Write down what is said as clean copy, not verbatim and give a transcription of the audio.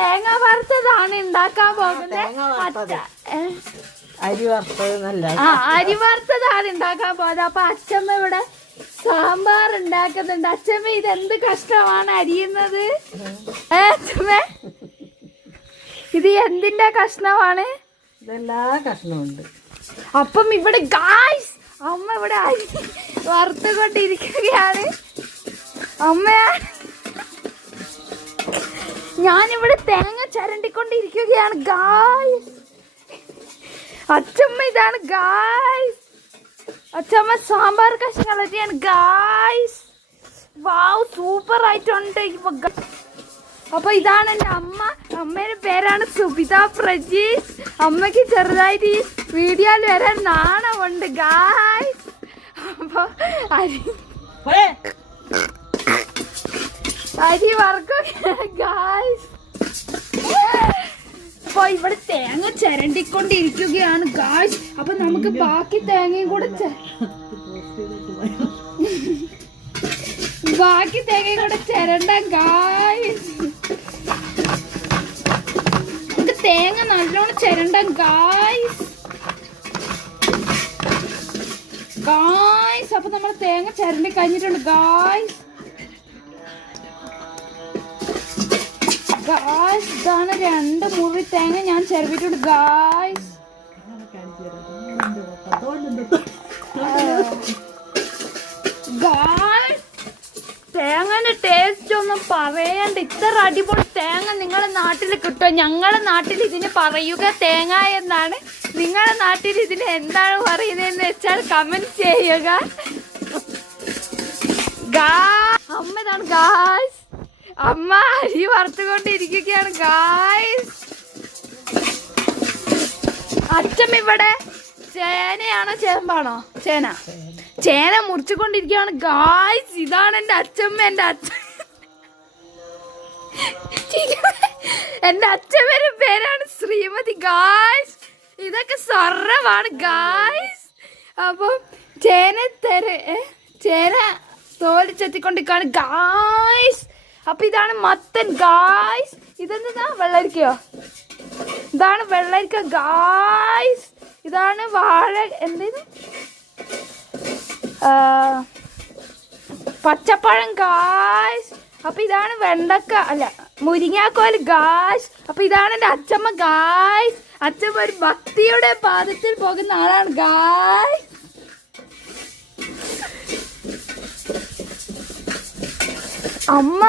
തേങ്ങ വറുത്തതാണ് ഉണ്ടാക്കാൻ പോകുന്നത്. അരി വറുത്തത്. അരി വറുത്തതാണ് ഉണ്ടാക്കാൻ പോകുന്നത്. അപ്പൊ അച്ഛമ്മ ഇവിടെ സാമ്പാർ ഉണ്ടാക്കുന്നുണ്ട്. അച്ഛമ്മ ഇതെന്ത് കഷ്ണമാണ് അരിയുന്നത്? അച്ഛമ്മ ഇത് എന്തിന്റെ കഷ്ണമാണ്? ഇതെല്ലാ കഷ്ണമുണ്ട്. അപ്പം ഇവിടെ ഗായ്സ് അമ്മ ഇവിടെ അരി വറുത്തുകൊണ്ടിരിക്കുകയാണ്. അമ്മയാണ് ഞാനിവിടെ തേങ്ങ ചരണ്ടിക്കൊണ്ടിരിക്കുകയാണ് ഗായ്സ്. അച്ഛമ്മ ഇതാണ് ഗായ്സ്. അച്ഛമ്മ സാമ്പാർ കഷ്ണങ്ങളൊക്കെയാണ് ഗായ്സ്. വാവ്, സൂപ്പർ ആയിട്ടുണ്ട്. അപ്പൊ ഇതാണ് എൻ്റെ അമ്മ. അമ്മയുടെ പേരാണ് സുബിത പ്രജീഷ്. അമ്മക്ക് ചെറുതായിട്ട് വീഡിയോയിൽ വരാൻ നാണമുണ്ട് ഗായ്സ്. അപ്പൊ അരി വറക്കുക ഗായ്സ്. അപ്പൊ ഇവിടെ തേങ്ങ ചിരണ്ടിക്കൊണ്ടിരിക്കുകയാണ് ഗായ്സ്. അപ്പൊ നമുക്ക് ബാക്കി തേങ്ങയും കൂടെ ചിരണ്ടാം ഗായ്സ്. നമുക്ക് തേങ്ങ നല്ലോണം ചിരണ്ടാം ഗായ്സ്. അപ്പൊ നമ്മൾ തേങ്ങ ചിരണ്ടി കഴിഞ്ഞിട്ടുണ്ട് ഗായ്സ്. ഇതാണ് 2 മുറി തേങ്ങ ഞാൻ ചിരവിട്ടുണ്ട് ഗായ്സ്. തേങ്ങന്റെ ടേസ്റ്റ് ഒന്നും പറയണ്ട. ഇത്ര അടിപൊളി തേങ്ങ നിങ്ങളുടെ നാട്ടിൽ കിട്ടുമോ? ഞങ്ങളുടെ നാട്ടിൽ ഇതിന് പറയുക തേങ്ങ എന്നാണ്. നിങ്ങളുടെ നാട്ടിൽ ഇതിന് എന്താണ് പറയുന്നതെന്ന് വെച്ചാൽ കമന്റ് ചെയ്യുക. അമ്മ ഇതാണ് ഗായ്സ്. അമ്മ അരി വറുത്തുകൊണ്ടിരിക്കുകയാണ് ഗായ്സ്. അച്ഛമ്മ ഇവിടെ ചേനയാണോ ചേമ്പാണോ? ചേന മുറിച്ചുകൊണ്ടിരിക്കുകയാണ് ഗായ്സ്. ഇതാണ് എൻ്റെ അച്ഛമ്മ. എൻ്റെ അച്ഛമ്മയുടെ പേരാണ് ശ്രീമതി ഗായ്സ്. ഇതൊക്കെ സ്വർണ്ണമാണ് ഗായ്സ്. അപ്പം ചേന തോലി ചെത്തിക്കൊണ്ടിരിക്കുകയാണ് ഗായ്സ്. അപ്പൊ ഇതാണ് മത്തൻ ഗായ്സ്. ഇതെന്താ വെള്ളരിക്കയോ? ഇതാണ് വെള്ളരിക്ക ഗായ്സ്. ഇതാണ് വാഴ എന്തേന്ന് പച്ചപ്പഴം ഗായ്സ്. അപ്പൊ ഇതാണ് വെണ്ടക്ക അല്ല മുരിങ്ങാക്കോൽ ഗായ്സ്. അപ്പൊ ഇതാണ് എൻ്റെ അച്ഛമ്മ ഗായ്സ്. അച്ഛമ്മ ഒരു ഭക്തിയുടെ പാദത്തിൽ പോകുന്ന ആളാണ് ഗായ്സ്. അമ്മ